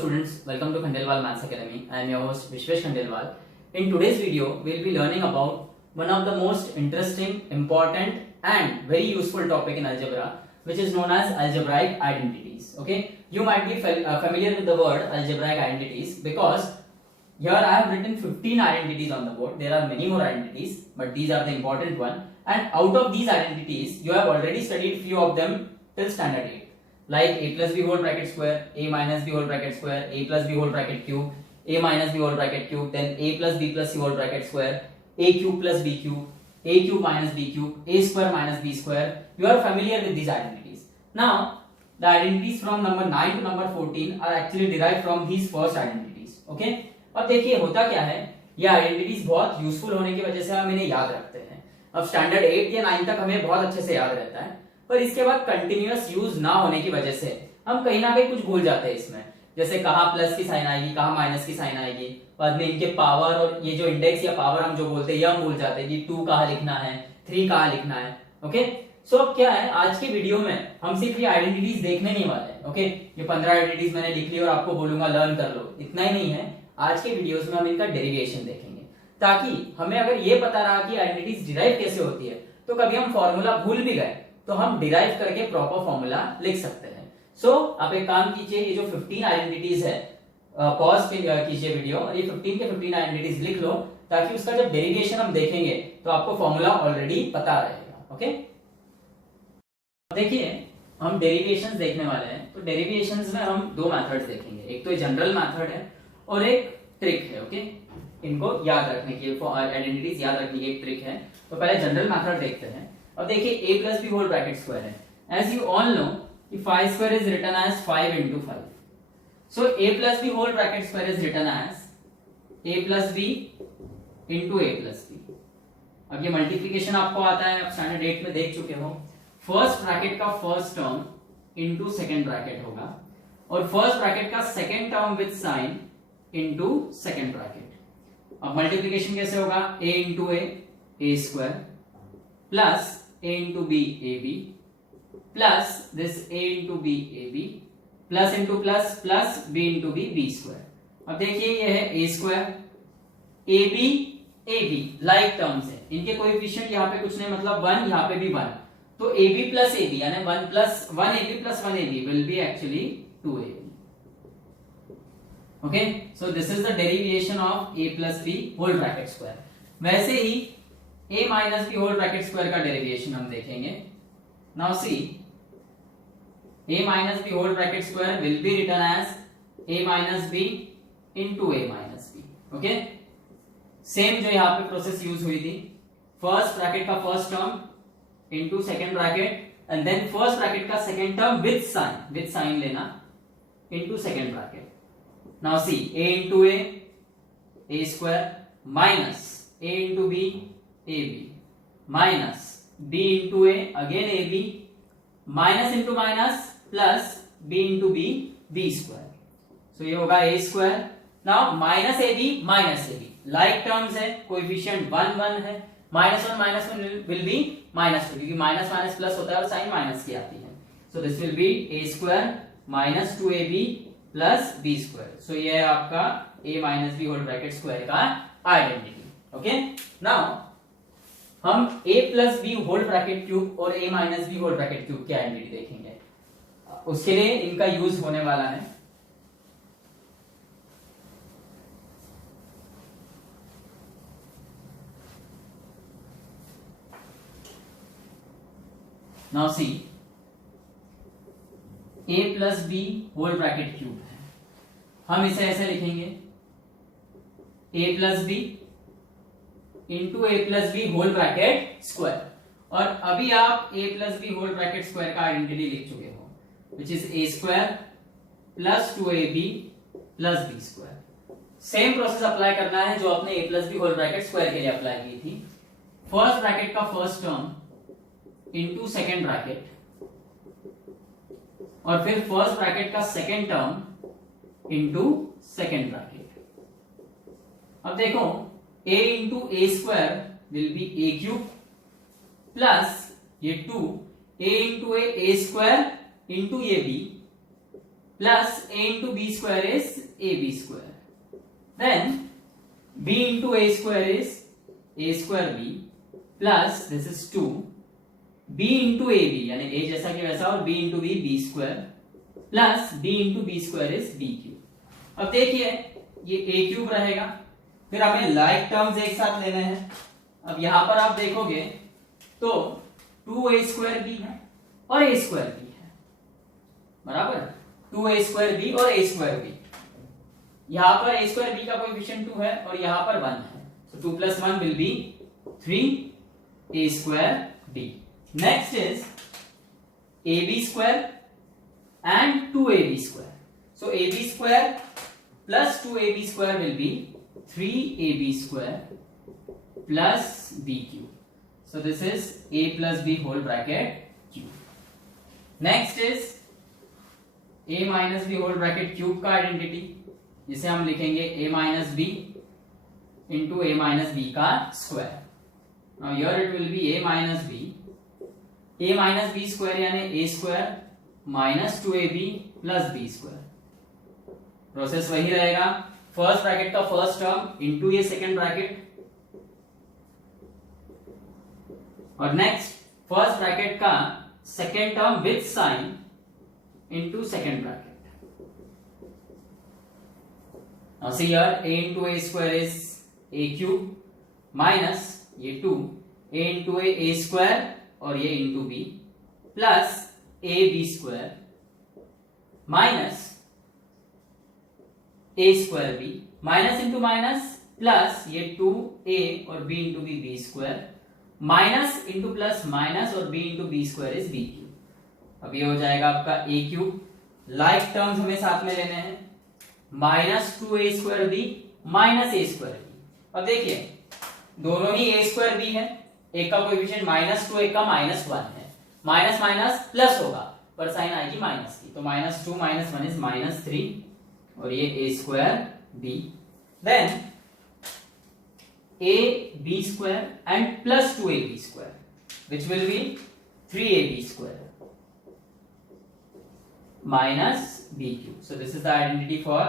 Students, welcome to Khandelwal Maths Academy. I am your host Vishwesh Khandelwal. In today's video, we will be learning about one of the most interesting, important and very useful topic in algebra, which is known as algebraic identities. Okay, you might be familiar with the word algebraic identities because here I have written 15 identities on the board. There are many more identities, but these are the important one. And out of these identities, you have already studied few of them till standard 8. Like a plus b whole bracket square, a minus b whole bracket square, a plus b whole bracket cube, a minus b whole bracket cube, then a plus b plus c whole bracket square, a cube plus b cube, a cube minus b cube, a square minus b square. You are familiar with these identities. Now, the identities from number 9 to number 14 are actually derived from these first identities. Okay? अब देखिए होता क्या है, ये identities बहुत useful होने की वजह से हम इन्हें याद रखते हैं. अब स्टैंडर्ड 8 या 9 तक हमें बहुत अच्छे से याद रहता है, पर इसके बाद कंटिन्यूअस यूज ना होने की वजह से हम कहीं ना कहीं कुछ भूल जाते हैं इसमें. जैसे कहाँ प्लस की साइन आएगी, कहाँ माइनस की साइन आएगी, बाद में इनके पावर और ये जो इंडेक्स या पावर हम जो बोलते हैं ये हम भूल जाते हैं कि 2 कहाँ लिखना है, 3 कहाँ लिखना है. ओके, सो अब क्या है, आज के वीडियो में हम सिर्फ ये आइडेंटिटीज देखने नहीं वाले हैं. ओके, ये 15 आइडेंटिटीज मैंने लिख ली और आपको बोलूंगा लर्न कर लो, इतना ही नहीं है. आज के वीडियोस में हम इनका डेरिवेशन देखेंगे, ताकि हमें अगर ये पता रहा कि आइडेंटिटीज डिराइव कैसे होती है, तो कभी हम फॉर्मूला भूल भी गए तो हम डिराइव करके प्रॉपर फॉर्मूला लिख सकते हैं. सो आप एक काम कीजिए, ये जो 15 आइडेंटिटीज है, पॉज कीजिए वीडियो और ये 15 के 15 आइडेंटिटीज लिख लो, ताकि उसका जब डेरिवेशन हम देखेंगे तो आपको फॉर्मूला ऑलरेडी पता रहेगा. ओके, देखिए हम डेरिवेशंस देखने वाले हैं, तो डेरिवेशंस में हम दो मेथड्स देखेंगे. एक तो जनरल मेथड है और एक ट्रिक है. ओके, इनको याद रखने की, आइडेंटिटीज याद रखने की एक ट्रिक है. तो पहले जनरल मेथड देखते हैं. अब देखिए a plus b whole bracket square है. As you all know कि 5 square is written as 5 into 5. So a plus b whole bracket square is written as a plus b into a plus b. अब ये multiplication आपको आता है, आप standard 8 में देख चुके हो. फर्स्ट ब्रैकेट का first term into second bracket होगा और फर्स्ट ब्रैकेट का second term with sine into second bracket. अब मल्टीप्लिकेशन कैसे होगा, a into A square plus a into b ab plus this a into b ab plus into plus b into b square. अब देखिए ये है a square ab like terms है, इनके coefficient यहाँ पे कुछ नहीं, मतलब 1, यहाँ पे भी 1, तो ab plus ab यानी 1 plus 1ab plus 1ab will be actually 2ab. Okay, so this is the derivation of a plus b whole bracket square. वैसे ही a minus b whole bracket square का डेरिवेशन हम देखेंगे. Now see, a minus b whole bracket square will be written as a minus b into a minus b. Okay, same जो यहाँ पे process use हुई थी, first bracket का first term into second bracket and then first bracket का second term with sign लेना into second bracket. Now see a into A square minus a into B ab minus b into a again ab minus into minus plus b into b square. So ये होगा a square. Now minus ab like terms है, coefficient 1 1 है, minus 1 will be minus 2 क्योंकि minus minus plus होता है और sign minus की आती है. So this will be a square minus 2ab plus b square. So ये है आपका a minus b whole bracket square का आइडेंटिटी. Okay, now हम a plus B whole bracket cube और a minus B whole bracket cube की identity देखेंगे. उसके लिए इनका यूज होने वाला है. Now see, a plus B whole bracket cube है, हम इसे ऐसे लिखेंगे a plus B into A plus B whole bracket square. और अभी आप a plus B whole bracket square का आइडेंटिटी लिख चुके हो, which is a square plus 2ab plus b square. Same process apply करना है जो आपने a plus B whole bracket square के लिए अप्लाई की थी. फर्स्ट ब्रैकेट का first term into second bracket और फिर फर्स्ट ब्रैकेट का second term into second bracket. अब देखो a into a square will be a cube plus ये 2 a into a square into ab plus a into b square is ab square. Then b into a square is a square b plus this is 2 b into ab यानी a जैसा कि वैसा और b into b b square plus b into b square is b cube। अब देखिए ये a cube रहेगा, फिर हमें लाइक टर्म्स एक साथ लेने हैं। अब यहां पर आप देखोगे तो 2a square b है और a square b है, बराबर 2a square b और a square b। यहां पर a square b का कोएफिशिएंट 2 है और यहां पर 1 है, so 2 plus 1 will be 3a square b। next is ab square and 2ab square, so ab square plus 2ab square will be 3ab square plus b cube, so this is a plus b whole bracket cube। next is a minus b whole bracket cube का identity, जिसे हम लिखेंगे a minus b into a minus b का square. now here it will be a minus b square यानी a square minus 2ab plus b square। Process वही रहेगा, first bracket का first term into ये second bracket और next first bracket का second term with sine into second bracket. Now see here a into a square is a cube minus ये 2 a into a square और ये into b plus a b square minus a square b minus into minus plus ये 2a और b into b b square minus into plus minus और b into b square is b cube। अब ये हो जाएगा आपका a cube। Like terms हमें साथ में लेने हैं, minus 2a square B minus a square B. अब देखिए दोनों ही a स्क्वायर बी है, एक का कोएफिशिएंट -2 एक का -1 है, माइनस माइनस प्लस होगा पर साइन आएगी माइनस की, तो -2 - 1 इज -3 और ये a square b। Then a b square and plus 2ab square which will be 3ab square minus b cube, so this is the identity for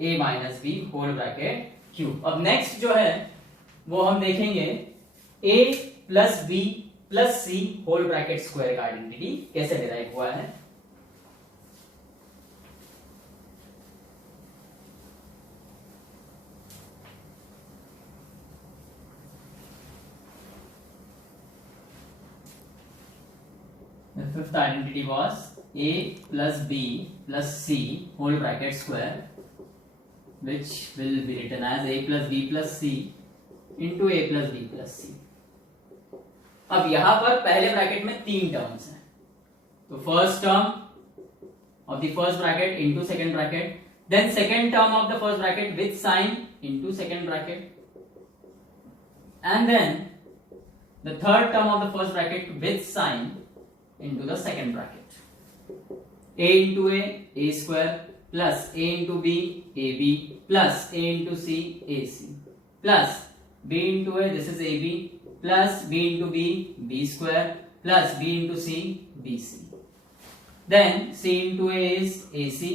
a minus b whole bracket cube। अब next जो है वो हम देखेंगे a plus b plus c whole bracket square का identity कैसे derive हुआ है। The fifth identity was a plus b plus c whole bracket square, which will be written as a plus b plus c into a plus b plus c। अब यहां पर पहले bracket में 3 terms हैं, तो first term of the first bracket into second bracket, then second term of the first bracket with sign into second bracket, and then the third term of the first bracket with sign into the second bracket। a into a square plus a into b ab plus a into c ac plus b into a this is ab plus b into b b square plus b into c bc, then c into a is ac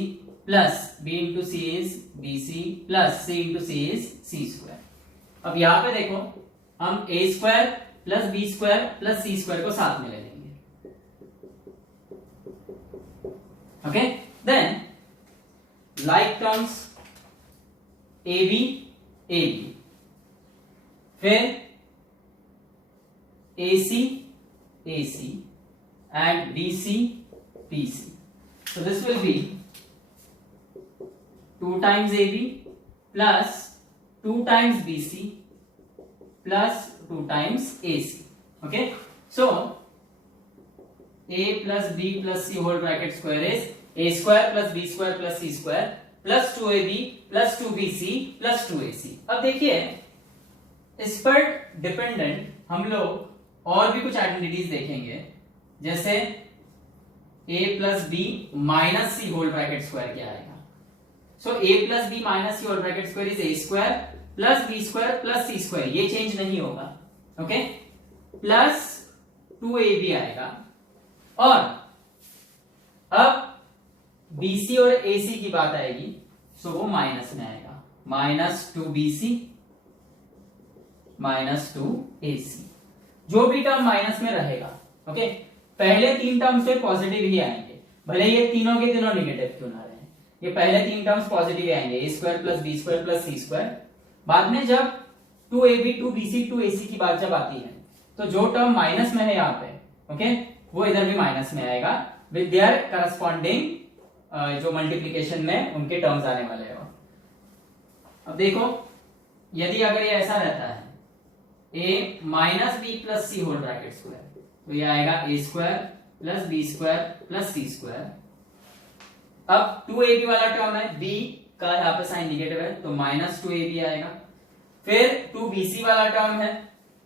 plus b into c is bc plus c into c is c square। अब यहाँ पे देखो हम a square plus b square plus c square को साथ में ले लेंगे, okay। then like terms ab ab, फिर ac ac and bc bc, so this will be 2 times ab plus 2 times bc plus 2 times ac, okay। so a plus b plus c whole bracket square is a square plus b square plus c square plus 2ab plus 2bc plus 2ac। अब देखिए इस पर dependent हम लोग और भी कुछ identities देखेंगे, जैसे a plus b minus c whole bracket square क्या आएगा। so a plus b minus c whole bracket square is a square plus b square plus c square, ये चेंज नहीं होगा, ओके। प्लस 2ab आएगा और अब BC और AC की बात आएगी सो वो माइनस में आएगा, -2BC -2AC। जो भी टर्म माइनस में रहेगा, ओके, पहले 3 टर्म्स तो पॉजिटिव ही आएंगे, भले ये तीनों के तीनों निगेटिव क्यों ना रहे, ये पहले 3 टर्म्स पॉजिटिव ही आएंगे, A² + B² + C²। बाद में जब 2AB 2BC 2AC की बात जब आती है तो जो टर्म माइनस में है यहाँ पे, ओके, वो इधर भी माइनस में आएगा विद देयर करस्पॉन्डिंग जो मल्टीप्लीकेशन में उनके टर्म्स आने वाले हैं। अब देखो, यदि अगर ये ऐसा रहता है A - B + C whole bracket square, तो ये आएगा A² + B² + C²। अब 2AB वाला टर्म है, B का यहाँ पे साइन निगेटिव है तो -2AB आएगा। फिर 2BC वाला टर्म है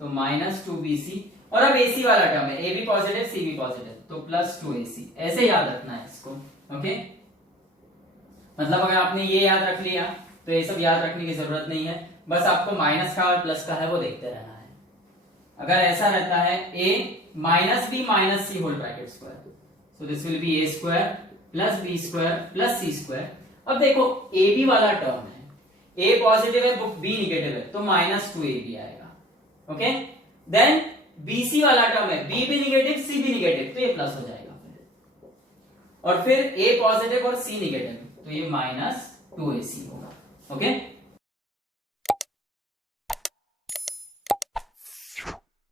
तो -2BC, और अब AC वाला टर्म है, AB पॉजिटिव C भी पॉजिटिव तो +2AC। ऐसे याद रखना है इसको, ओके। मतलब अगर आपने ये याद रख लिया तो ये सब याद रखने की जरूरत नहीं है, बस आपको माइनस का और प्लस का है वो देखते रहना है। अगर ऐसा रहता है A - B - C whole bracket square, so this will be A² + B² + C²। अब देखो AB वाला टर्म है, A पॉजिटिव है B निगेटिव है तो -2AB आएगा, ओके। देन BC वाला टर्म है, B भी निगेटिव C भी निगेटिव तो ये प्लस हो जाएगा फिर, और फिर A पॉजिटिव और C निगेटिव तो ये -2AC होगा, ओके।